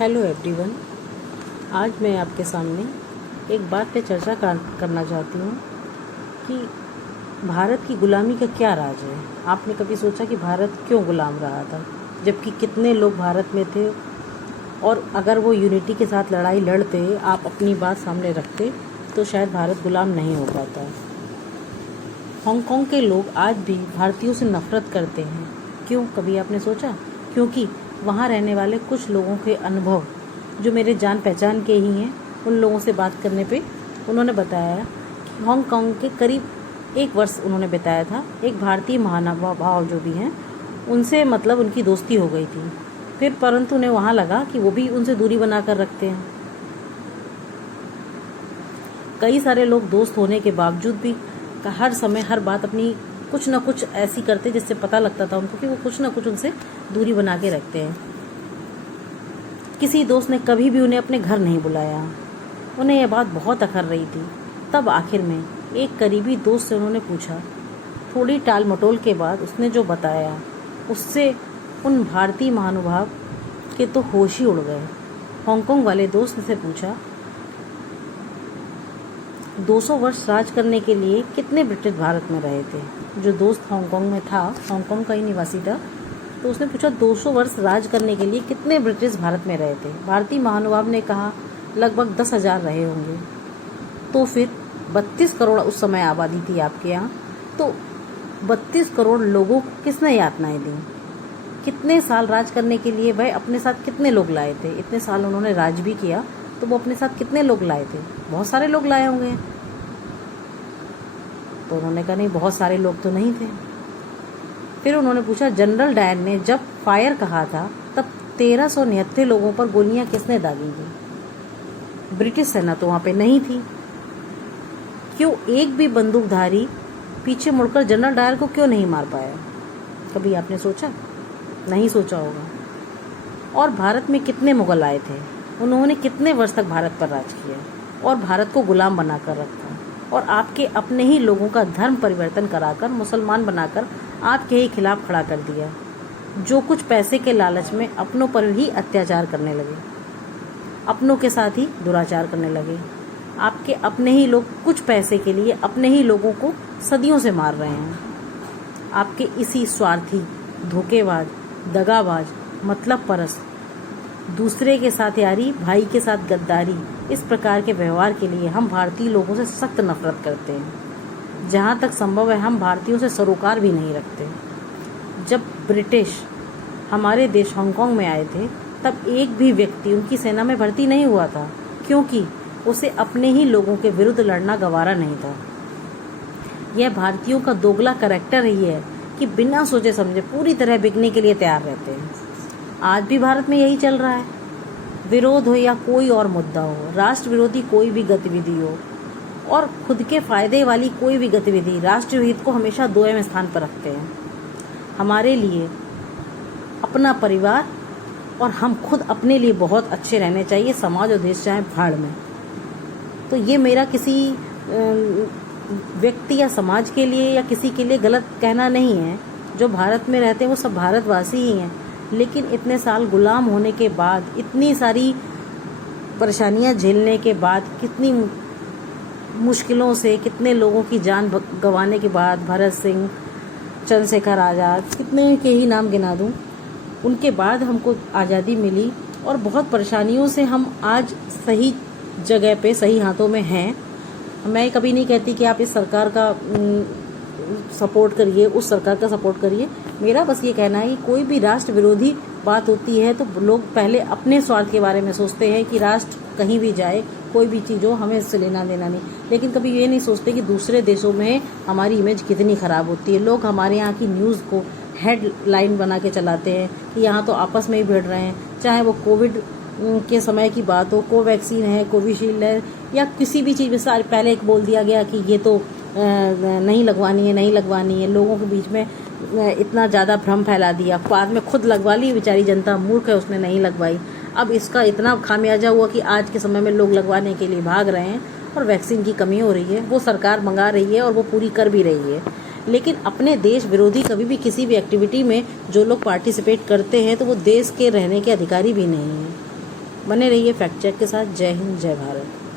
Hello everyone. आज मैं आपके सामने एक बात पे चर्चा करना चाहती हूँ कि भारत की गुलामी का क्या राज है। आपने कभी सोचा कि भारत क्यों गुलाम रहा था, जबकि कितने लोग भारत में थे, और अगर वो यूनिटी के साथ लड़ाई लड़ते, आप अपनी बात सामने रखते, तो शायद भारत गुलाम नहीं हो पाता। हांगकांग के लोग आज भी भारतीयों से नफरत करते हैं। क्यों, कभी आपने सोचा? क्योंकि वहाँ रहने वाले कुछ लोगों के अनुभव, जो मेरे जान पहचान के ही हैं, उन लोगों से बात करने पे उन्होंने बताया कि हांगकांग के करीब 1 वर्ष उन्होंने बिताया था। एक भारतीय महानुभाव जो भी हैं, उनसे मतलब उनकी दोस्ती हो गई थी। फिर परंतु उन्हें वहाँ लगा कि वो भी उनसे दूरी बना कर रखते हैं। कई सारे लोग दोस्त होने के बावजूद भी हर समय हर बात अपनी कुछ ना कुछ ऐसी करते जिससे पता लगता था उनको कि वो कुछ ना कुछ उनसे दूरी बना के रखते हैं। किसी दोस्त ने कभी भी उन्हें अपने घर नहीं बुलाया। उन्हें यह बात बहुत अखर रही थी। तब आखिर में एक करीबी दोस्त से उन्होंने पूछा। थोड़ी टाल मटोल के बाद उसने जो बताया, उससे उन भारतीय महानुभाव के तो होश ही उड़ गए। हांगकांग वाले दोस्त से पूछा, 200 वर्ष राज करने के लिए कितने ब्रिटिश भारत में रहे थे? जो दोस्त हांगकांग में था, हांगकांग का ही निवासी था, तो उसने पूछा 200 वर्ष राज करने के लिए कितने ब्रिटिश भारत में रहे थे? भारतीय महानुभाव ने कहा लगभग 10,000 रहे होंगे। तो फिर 32 करोड़ उस समय आबादी थी आपके यहाँ, तो 32 करोड़ लोगों को किसने यातनाएं दी? कितने साल राज करने के लिए वह अपने साथ कितने लोग लाए थे? इतने साल उन्होंने राज भी किया, तो वो अपने साथ कितने लोग लाए थे? बहुत सारे लोग लाए होंगे। तो उन्होंने कहा नहीं, बहुत सारे लोग तो नहीं थे। फिर उन्होंने पूछा, जनरल डायर ने जब फायर कहा था तब 1369 लोगों पर गोलियां किसने दागी थी? ब्रिटिश सेना तो वहां पे नहीं थी। क्यों एक भी बंदूकधारी पीछे मुड़कर जनरल डायर को क्यों नहीं मार पाया? कभी आपने सोचा? नहीं सोचा होगा। और भारत में कितने मुगल आए थे? उन्होंने कितने वर्ष तक भारत पर राज किया और भारत को गुलाम बनाकर रखा, और आपके अपने ही लोगों का धर्म परिवर्तन कराकर मुसलमान बनाकर आपके ही खिलाफ खड़ा कर दिया, जो कुछ पैसे के लालच में अपनों पर ही अत्याचार करने लगे, अपनों के साथ ही दुराचार करने लगे। आपके अपने ही लोग कुछ पैसे के लिए अपने ही लोगों को सदियों से मार रहे हैं। आपके इसी स्वार्थी, धोखेबाज, दगाबाज, मतलब परस्त, दूसरे के साथ यारी, भाई के साथ गद्दारी, इस प्रकार के व्यवहार के लिए हम भारतीय लोगों से सख्त नफरत करते हैं। जहाँ तक संभव है हम भारतीयों से सरोकार भी नहीं रखते। जब ब्रिटिश हमारे देश हांगकांग में आए थे, तब एक भी व्यक्ति उनकी सेना में भर्ती नहीं हुआ था, क्योंकि उसे अपने ही लोगों के विरुद्ध लड़ना गवारा नहीं था। यह भारतीयों का दोगला करैक्टर ही है कि बिना सोचे समझे पूरी तरह बिकने के लिए तैयार रहते हैं। आज भी भारत में यही चल रहा है। विरोध हो या कोई और मुद्दा हो, राष्ट्र विरोधी कोई भी गतिविधि हो और खुद के फायदे वाली कोई भी गतिविधि, राष्ट्रीय हित को हमेशा 2वें स्थान पर रखते हैं। हमारे लिए अपना परिवार और हम खुद अपने लिए बहुत अच्छे रहने चाहिए, समाज और देश चाहे भाड़ में। तो ये मेरा किसी व्यक्ति या समाज के लिए या किसी के लिए गलत कहना नहीं है। जो भारत में रहते हैं वो सब भारतवासी ही हैं, लेकिन इतने साल गुलाम होने के बाद, इतनी सारी परेशानियां झेलने के बाद, कितनी मुश्किलों से कितने लोगों की जान गंवाने के बाद, भगत सिंह, चंद्रशेखर आज़ाद, कितने के ही नाम गिना दूं, उनके बाद हमको आज़ादी मिली और बहुत परेशानियों से हम आज सही जगह पे, सही हाथों में हैं। मैं कभी नहीं कहती कि आप इस सरकार का सपोर्ट करिए, उस सरकार का सपोर्ट करिए। मेरा बस ये कहना है कि कोई भी राष्ट्र विरोधी बात होती है तो लोग पहले अपने स्वार्थ के बारे में सोचते हैं कि राष्ट्र कहीं भी जाए, कोई भी चीज़ हो, हमें इससे लेना देना नहीं। लेकिन कभी ये नहीं सोचते कि दूसरे देशों में हमारी इमेज कितनी ख़राब होती है। लोग हमारे यहाँ की न्यूज़ को हेडलाइन बना के चलाते हैं कि यहाँ तो आपस में ही भिड़ रहे हैं। चाहे वो कोविड के समय की बात हो, कोवैक्सीन है, कोविशील्ड है, या किसी भी चीज़ में पहले एक बोल दिया गया कि ये तो नहीं लगवानी है, नहीं लगवानी है। लोगों के बीच में इतना ज़्यादा भ्रम फैला दिया, बाद में खुद लगवा ली बेचारी जनता, मूर्ख है, उसने नहीं लगवाई। अब इसका इतना खामियाजा हुआ कि आज के समय में लोग लगवाने के लिए भाग रहे हैं और वैक्सीन की कमी हो रही है। वो सरकार मंगा रही है और वो पूरी कर भी रही है। लेकिन अपने देश विरोधी कभी भी किसी भी एक्टिविटी में जो लोग पार्टिसिपेट करते हैं तो वो देश के रहने के अधिकारी भी नहीं हैं। बने रहिए फैक्ट चेक के साथ। जय हिंद, जय भारत।